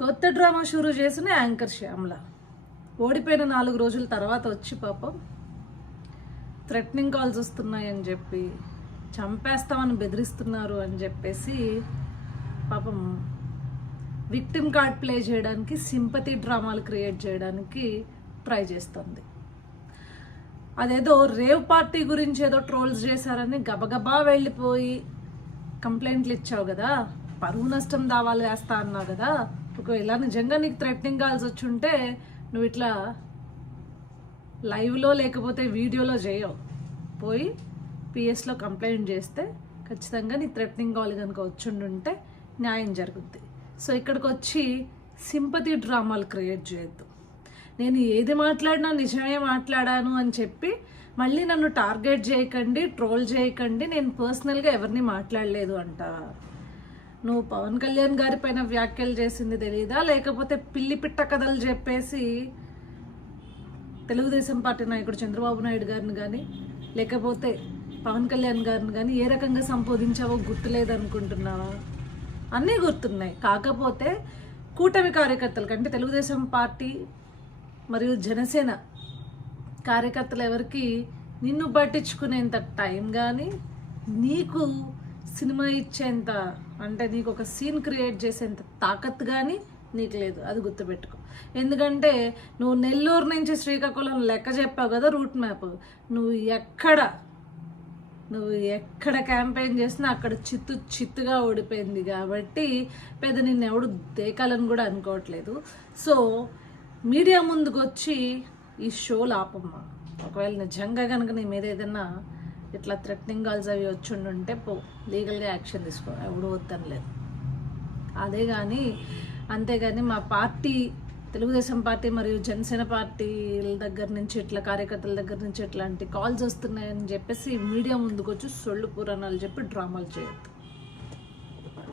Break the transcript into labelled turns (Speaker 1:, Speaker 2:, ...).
Speaker 1: కొత్త డ్రామా షురూ చేసిన యాంకర్ శ్యామల. ఓడిపోయిన నాలుగు రోజుల తర్వాత వచ్చి పాపం థ్రెటనింగ్ కాల్స్ వస్తున్నాయని చెప్పి చంపేస్తామని బెదిరిస్తున్నారు అని చెప్పేసి పాపం విక్టిమ్ కార్డ్ ప్లే చేయడానికి సింపతి డ్రామాలు క్రియేట్ చేయడానికి ట్రై చేస్తుంది. అదేదో రేవ్ పార్టీ గురించి ఏదో ట్రోల్స్ చేశారని గబగబా వెళ్ళిపోయి కంప్లైంట్లు ఇచ్చావు కదా పరువు నష్టం దావాలు వేస్తా అన్నావు కదా ఒకవేళ నిజంగా నీకు థ్రెటనింగ్ కాల్స్ వచ్చుంటే నువ్వు ఇట్లా లైవ్లో లేకపోతే వీడియోలో చేయవు. పోయి పిఎస్లో కంప్లైంట్ చేస్తే ఖచ్చితంగా నీ థ్రెటనింగ్ కాల్ కనుక వచ్చుండుంటే న్యాయం జరుగుద్ది. సో ఇక్కడికి వచ్చి సింపతి డ్రామాలు క్రియేట్ చేయొద్దు. నేను ఏది మాట్లాడినా నిజమే మాట్లాడాను అని చెప్పి మళ్ళీ నన్ను టార్గెట్ చేయకండి ట్రోల్ చేయకండి నేను పర్సనల్గా ఎవరిని మాట్లాడలేదు అంట. నువ్వు పవన్ కళ్యాణ్ గారి పైన వ్యాఖ్యలు చేసింది తెలీదా? లేకపోతే పిల్లి పిట్ట కథలు చెప్పేసి తెలుగుదేశం పార్టీ నాయకుడు చంద్రబాబు నాయుడు గారిని కానీ లేకపోతే పవన్ కళ్యాణ్ గారిని కానీ ఏ రకంగా సంబోధించావో గుర్తులేదనుకుంటున్నావా? అన్నీ గుర్తున్నాయి. కాకపోతే కూటమి కార్యకర్తలు అంటే తెలుగుదేశం పార్టీ మరియు జనసేన కార్యకర్తలు ఎవరికి నిన్ను పట్టించుకునేంత టైం కానీ నీకు సినిమా ఇచ్చేంత అంటే నీకు ఒక సీన్ క్రియేట్ చేసేంత తాకత్ కానీ నీకు లేదు. అది గుర్తుపెట్టుకో. ఎందుకంటే నువ్వు నెల్లూరు నుంచి శ్రీకాకుళం లెక్క చెప్పావు కదా రూట్ మ్యాప్. నువ్వు ఎక్కడ నువ్వు ఎక్కడ క్యాంపెయిన్ చేసినా అక్కడ చిత్తు చిత్తుగా ఓడిపోయింది కాబట్టి పెద్ద నిన్ను ఎవడు దేకాలని కూడా అనుకోవట్లేదు. సో మీడియా ముందుకు వచ్చి ఈ షోలు ఆపమ్మ ఒకవేళ నిజంగా కనుక నీ మీద ఏదన్నా ఇట్లా థ్రెటనింగ్ కాల్స్ అవి వచ్చిండుంటే పో లీగల్గా యాక్షన్ తీసుకో ఎవడు వద్దనలేదు. అదే కానీ అంతేగాని మా పార్టీ తెలుగుదేశం పార్టీ మరియు జనసేన పార్టీల దగ్గర నుంచి ఇట్లా కార్యకర్తల దగ్గర నుంచి ఇట్లాంటి కాల్స్ వస్తున్నాయని చెప్పేసి మీడియా ముందుకు వచ్చి సొళ్ళు పురాణాలు చెప్పి డ్రామాలు చేయొద్దు.